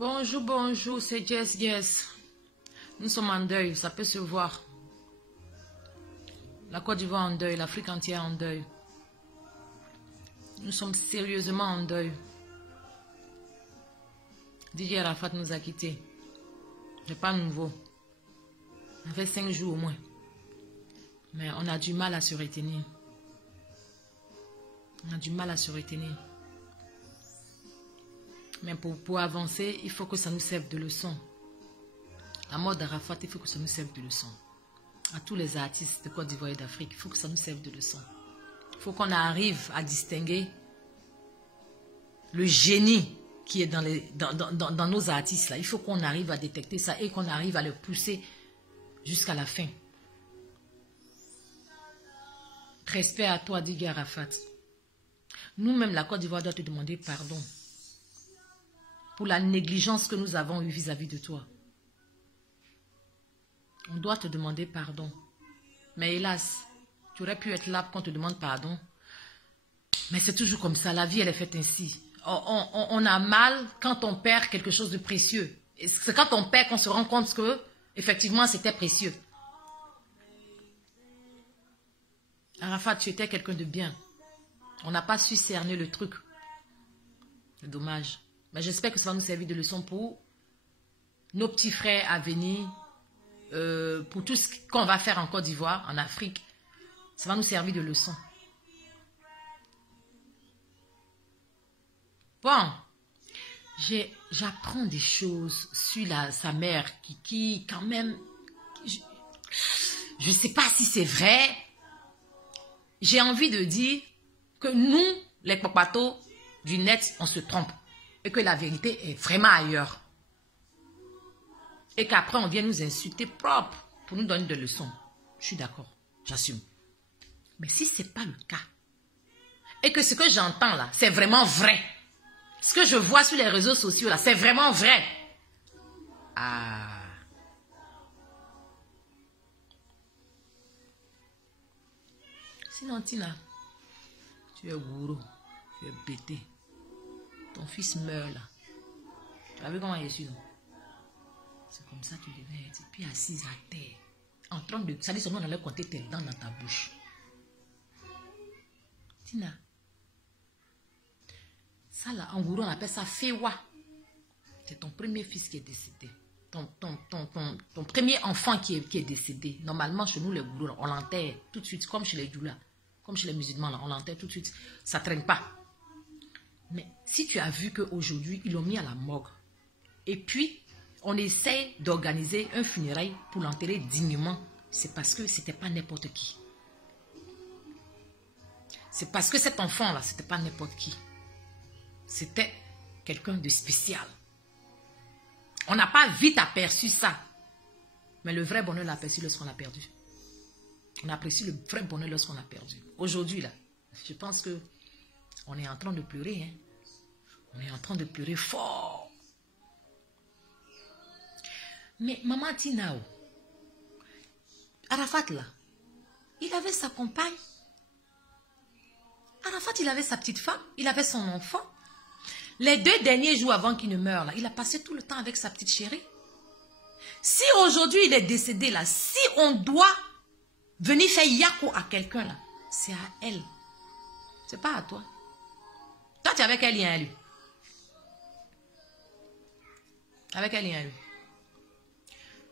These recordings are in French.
Bonjour, bonjour, c'est Jess. Nous sommes en deuil, ça peut se voir. La Côte d'Ivoire en deuil, l'Afrique entière en deuil. Nous sommes sérieusement en deuil. Didier Arafat nous a quittés. C'est pas nouveau. Ça fait 5 jours au moins. Mais on a du mal à se retenir. On a du mal à se retenir. Mais pour avancer, il faut que ça nous serve de leçon. La mort d'Arafat, il faut que ça nous serve de leçon. À tous les artistes de Côte d'Ivoire et d'Afrique, il faut que ça nous serve de leçon. Il faut qu'on arrive à distinguer le génie qui est dans nos artistes là. Il faut qu'on arrive à détecter ça et qu'on arrive à le pousser jusqu'à la fin. Respect à toi, Didier Arafat. Nous-mêmes, la Côte d'Ivoire doit te demander pardon pour la négligence que nous avons eue vis-à-vis de toi. On doit te demander pardon. Mais hélas, tu aurais pu être là pour qu'on te demande pardon. Mais c'est toujours comme ça, la vie elle est faite ainsi. On a mal quand on perd quelque chose de précieux. C'est quand on perd qu'on se rend compte que effectivement c'était précieux. Arafat, tu étais quelqu'un de bien. On n'a pas su cerner le truc. C'est dommage. Mais j'espère que ça va nous servir de leçon pour nos petits frères à venir, pour tout ce qu'on va faire en Côte d'Ivoire, en Afrique. Ça va nous servir de leçon. Bon, j'apprends des choses sur sa mère qui quand même, je ne sais pas si c'est vrai. J'ai envie de dire que nous, les papatos du net, on se trompe. Et que la vérité est vraiment ailleurs. Et qu'après, on vient nous insulter propre pour nous donner des leçons. Je suis d'accord, j'assume. Mais si ce n'est pas le cas, et que ce que j'entends là, c'est vraiment vrai, ce que je vois sur les réseaux sociaux là, c'est vraiment vrai. Ah. Sinon, Tina, tu es gourou, tu es bêté. Ton fils meurt là. Tu as vu comment il est sûr? C'est comme ça que tu devais être. Puis assise à terre. En train de... Ça dit seulement on allait compter tes dents dans ta bouche. Tina. Ça là, en gourou, on appelle ça Fewa. C'est ton premier fils qui est décédé. Ton premier enfant qui est décédé. Normalement, chez nous, les gourous, on l'enterre tout de suite. Comme chez les doulas. Comme chez les musulmans, là, on l'enterre tout de suite. Ça ne traîne pas. Mais si tu as vu qu'aujourd'hui, ils l'ont mis à la morgue, et puis on essaie d'organiser un funérail pour l'enterrer dignement, c'est parce que ce n'était pas n'importe qui. C'est parce que cet enfant-là, ce n'était pas n'importe qui. C'était quelqu'un de spécial. On n'a pas vite aperçu ça. Mais le vrai bonheur l'a aperçu lorsqu'on l'a perdu. On apprécie le vrai bonheur lorsqu'on l'a perdu. Aujourd'hui, là, je pense que on est en train de pleurer, hein. On est en train de pleurer fort. Mais maman Tinao, Arafat là, il avait sa compagne. Arafat, il avait sa petite femme, il avait son enfant. Les 2 derniers jours avant qu'il ne meure là, il a passé tout le temps avec sa petite chérie. Si aujourd'hui il est décédé là, si on doit venir faire yako à quelqu'un là, c'est à elle. C'est pas à toi. Toi, tu es avec quel lien, lui? Avec quel lien, lui?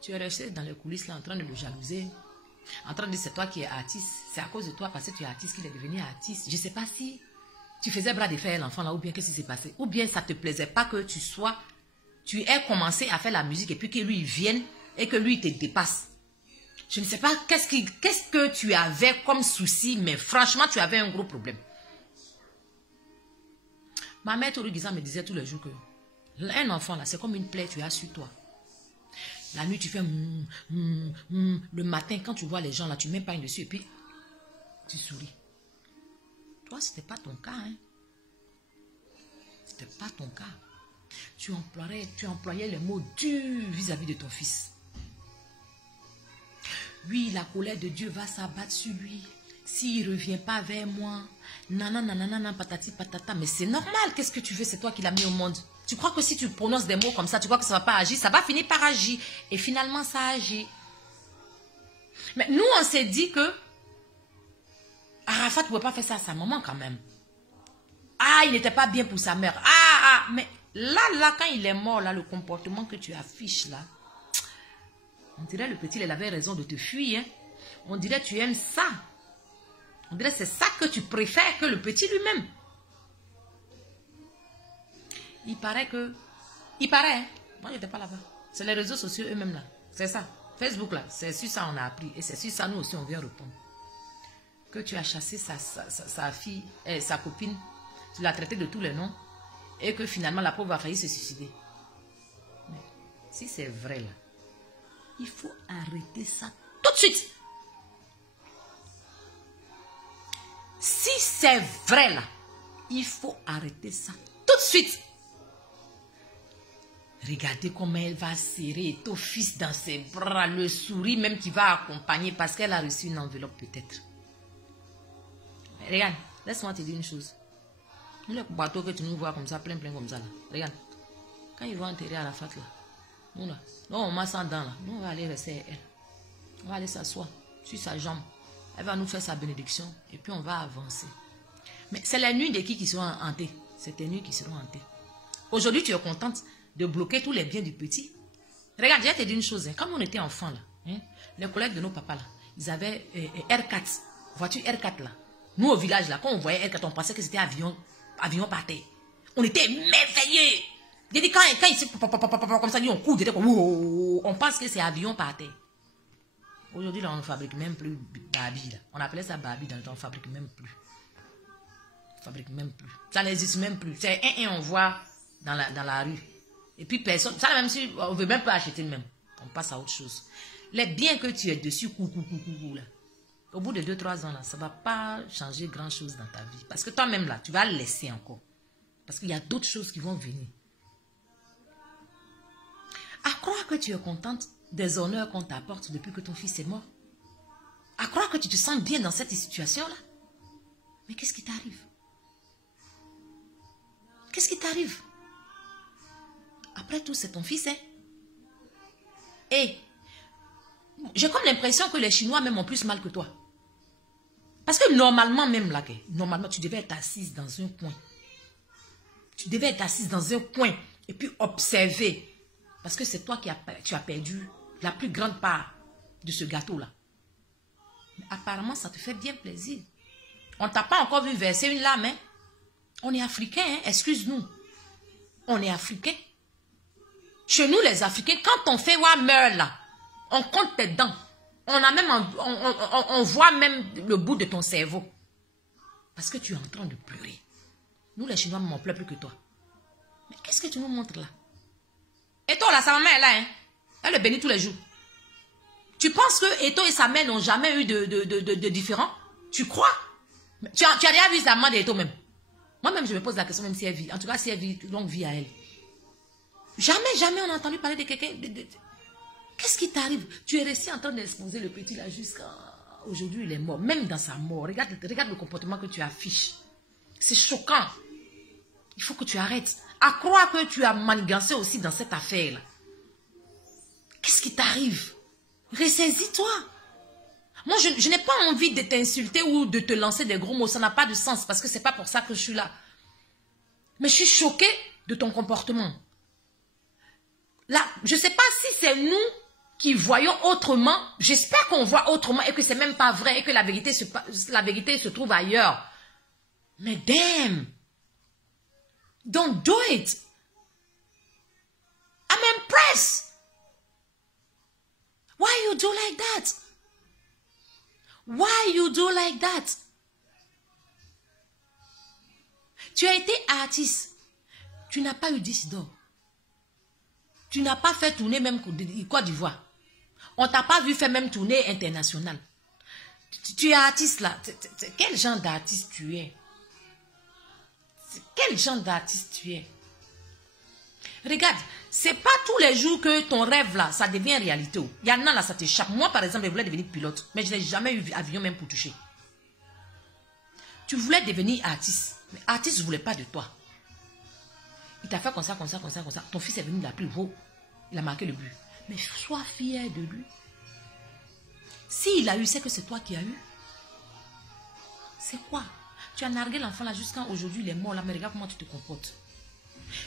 Tu es resté dans les coulisses, là, en train de le jalouser. En train de dire, c'est toi qui es artiste. C'est à cause de toi, parce que tu es artiste, qu'il est devenu artiste. Je ne sais pas si tu faisais bras de fer à l'enfant, là, ou bien qu'est-ce qui s'est passé. Ou bien ça ne te plaisait pas que tu aies commencé à faire la musique, et puis que lui, il vienne, et que lui, il te dépasse. Je ne sais pas qu'est-ce que tu avais comme souci, mais franchement, tu avais un gros problème. Ma mère Tourou Gizan me disait tous les jours que un enfant là, c'est comme une plaie tu as sur toi. La nuit tu fais le matin quand tu vois les gens là, tu mets pas dessus et puis tu souris. Toi, c'était pas ton cas, hein. C'était pas ton cas. Tu employais les mots durs vis-à-vis de ton fils. Oui, la colère de Dieu va s'abattre sur lui. S'il ne revient pas vers moi, nanana, patati, patata. Mais c'est normal, qu'est-ce que tu veux? C'est toi qui l'as mis au monde. Tu crois que si tu prononces des mots comme ça, tu crois que ça ne va pas agir? Ça va finir par agir. Et finalement, ça agit. Mais nous, on s'est dit que Arafat ne pouvait pas faire ça à sa maman quand même. Ah, il n'était pas bien pour sa mère. Mais là, quand il est mort, là, le comportement que tu affiches là, on dirait le petit, il avait raison de te fuir. Hein. On dirait tu aimes ça. On dirait c'est ça que tu préfères que le petit lui-même. Il paraît que... Il paraît, hein. Moi, je n'étais pas là-bas. C'est les réseaux sociaux eux-mêmes là. C'est ça. Facebook là, c'est sur ça on a appris. Et c'est sur ça nous aussi on vient répondre. Que tu as chassé sa fille, sa copine, tu l'as traitée de tous les noms. Et que finalement la pauvre a failli se suicider. Mais si c'est vrai là, il faut arrêter ça tout de suite. Si c'est vrai là, il faut arrêter ça tout de suite. Regardez comment elle va serrer ton fils dans ses bras, le sourire même qui va accompagner parce qu'elle a reçu une enveloppe peut-être. Regarde, laisse-moi te dire une chose. Le bateau que tu nous vois comme ça, plein comme ça là. Regarde, quand ils vont enterrer Arafat là, nous là, on m'a sans dents là, nous on va aller rester elle. On va aller s'asseoir sur sa jambe. Elle va nous faire sa bénédiction et puis on va avancer. Mais c'est les nuits de qui seront hantées. C'est tes nuits qui seront hantées. Aujourd'hui, tu es contente de bloquer tous les biens du petit. Regarde, je vais te dire une chose. Hein, quand on était enfants, là, hein, les collègues de nos papas, là, ils avaient R4, voiture R4 là. Nous au village, là, quand on voyait R4, on pensait que c'était avion par terre. On était merveilleux. J'ai dit, quand il s'est comme ça, on court, on pense que c'est avion par terre. Aujourd'hui, là, on ne fabrique même plus Barbie. Là. On appelait ça Barbie dans le temps, on ne fabrique même plus. On ne fabrique même plus. Ça n'existe même plus. C'est on voit dans la rue. Et puis personne, ça même si on ne veut même pas acheter le même. On passe à autre chose. Les biens que tu es dessus, là. Au bout de 2-3 ans, là, ça ne va pas changer grand chose dans ta vie. Parce que toi-même, là, tu vas le laisser encore. Parce qu'il y a d'autres choses qui vont venir. À croire que tu es contente des honneurs qu'on t'apporte depuis que ton fils est mort. À croire que tu te sens bien dans cette situation-là. Mais qu'est-ce qui t'arrive? Qu'est-ce qui t'arrive? Après tout, c'est ton fils, hein? Et j'ai comme l'impression que les Chinois même ont plus mal que toi. Parce que normalement même là, normalement tu devais être assise dans un coin. Tu devais être assise dans un coin et puis observer. Parce que c'est toi qui tu as perdu la plus grande part de ce gâteau-là. Mais apparemment, ça te fait bien plaisir. On ne t'a pas encore vu verser une larme, hein? On est africains, hein? Excuse-nous. On est africains. Chez nous, les Africains, quand on fait wa meurt là, on compte tes dents. On voit même le bout de ton cerveau. Parce que tu es en train de pleurer. Nous, les Chinois, on pleure plus que toi. Mais qu'est-ce que tu nous montres là? Et toi, là, sa maman est là, hein? Elle le bénit tous les jours. Tu penses que Eto et sa mère n'ont jamais eu de différends? Tu crois? Tu as déjà vu la maman d'Eto même? Moi-même, je me pose la question, même si elle vit. En tout cas, si elle vit, longue vie à elle. Jamais on a entendu parler de quelqu'un. Qu'est-ce qui t'arrive? Tu es resté en train d'exposer le petit là jusqu'à aujourd'hui, il est mort. Même dans sa mort, regarde le comportement que tu affiches. C'est choquant. Il faut que tu arrêtes. À croire que tu as manigancé aussi dans cette affaire-là. Qu'est-ce qui t'arrive? Ressaisis-toi. Moi, je n'ai pas envie de t'insulter ou de te lancer des gros mots. Ça n'a pas de sens parce que c'est pas pour ça que je suis là. Mais je suis choquée de ton comportement. Là, je ne sais pas si c'est nous qui voyons autrement. J'espère qu'on voit autrement et que c'est même pas vrai et que la vérité se trouve ailleurs. Mais damn! Don't do it! I'm impressed! Why you do like that? Why you do like that? Tu as été artiste. Tu n'as pas eu 10 d'or. Tu n'as pas fait tourner même Côte d'Ivoire. On ne t'a pas vu faire même tourner international. Tu es artiste là. Quel genre d'artiste tu es? Quel genre d'artiste tu es? Regarde, c'est pas tous les jours que ton rêve là, ça devient réalité. Il y en a là, ça t'échappe. Moi par exemple, je voulais devenir pilote, mais je n'ai jamais eu avion même pour toucher. Tu voulais devenir artiste, mais artiste ne voulait pas de toi. Il t'a fait comme ça, comme ça, comme ça, comme ça. Ton fils est venu, il a pris le haut. Il a marqué le but. Mais sois fier de lui. S'il a eu, c'est que c'est toi qui as eu. C'est quoi? Tu as nargué l'enfant là jusqu'à aujourd'hui, il est mort là, mais regarde comment tu te comportes.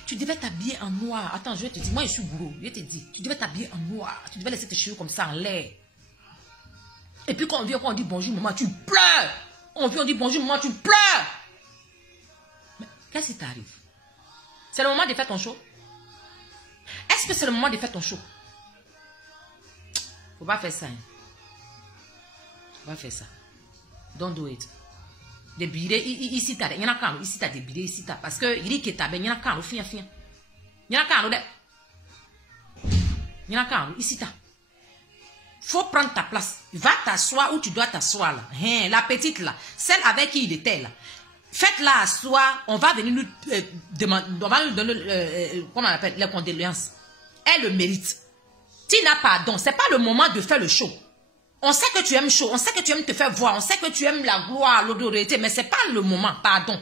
Tu devais t'habiller en noir. Attends, je vais te dire, moi je suis bourreau. Je te dis, tu devais t'habiller en noir. Tu devais laisser tes cheveux comme ça en l'air. Et puis quand on vient, quand on dit bonjour maman, tu pleures. On vient, on dit bonjour maman, tu pleures. Mais qu'est-ce qui t'arrive? C'est le moment de faire ton show? Est-ce que c'est le moment de faire ton show? Faut pas faire ça. Hein. Faut pas faire ça. Don't do it. Des billets ici, il y en a quand ici, t'as des billets ici, t'as. Parce que il dit que t'as ben, il y en a quand, fin. Il y en a quand, il y en a quand, ici, t'as. Faut prendre ta place. Va t'asseoir où tu dois t'asseoir là. Hein, la petite là, celle avec qui il était là. Faites-la asseoir, on va venir nous demander, on va nous donner, comment on appelle, les condoléances. Elle le mérite. Tina, pardon, c'est pas le moment de faire le show. On sait que tu aimes chaud, on sait que tu aimes te faire voir, on sait que tu aimes la gloire, l'autorité, mais c'est pas le moment, pardon.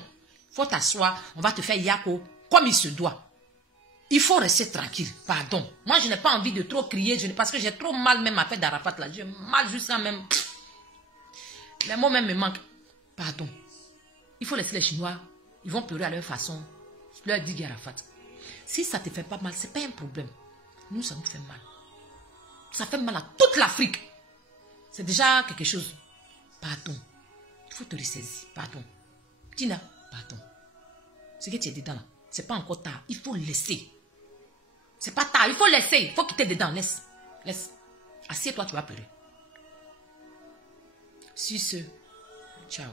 Faut t'asseoir, on va te faire yako comme il se doit. Il faut rester tranquille, pardon. Moi, je n'ai pas envie de trop crier, parce que j'ai trop mal même à faire d'Arafat là. J'ai mal jusqu'à même... Les mots même me manquent. Pardon. Il faut laisser les Chinois, ils vont pleurer à leur façon. Je leur dis Arafat. Si ça te fait pas mal, c'est pas un problème. Nous, ça nous fait mal. Ça fait mal à toute l'Afrique. C'est déjà quelque chose. Pardon. Il faut te ressaisir. Pardon. Tina, pardon. Ce que tu es dedans là, c'est pas encore tard. Il faut laisser. C'est pas tard. Il faut laisser. Il faut quitter dedans. Laisse. Laisse. Assieds-toi, tu vas pleurer. Sur ce, ciao.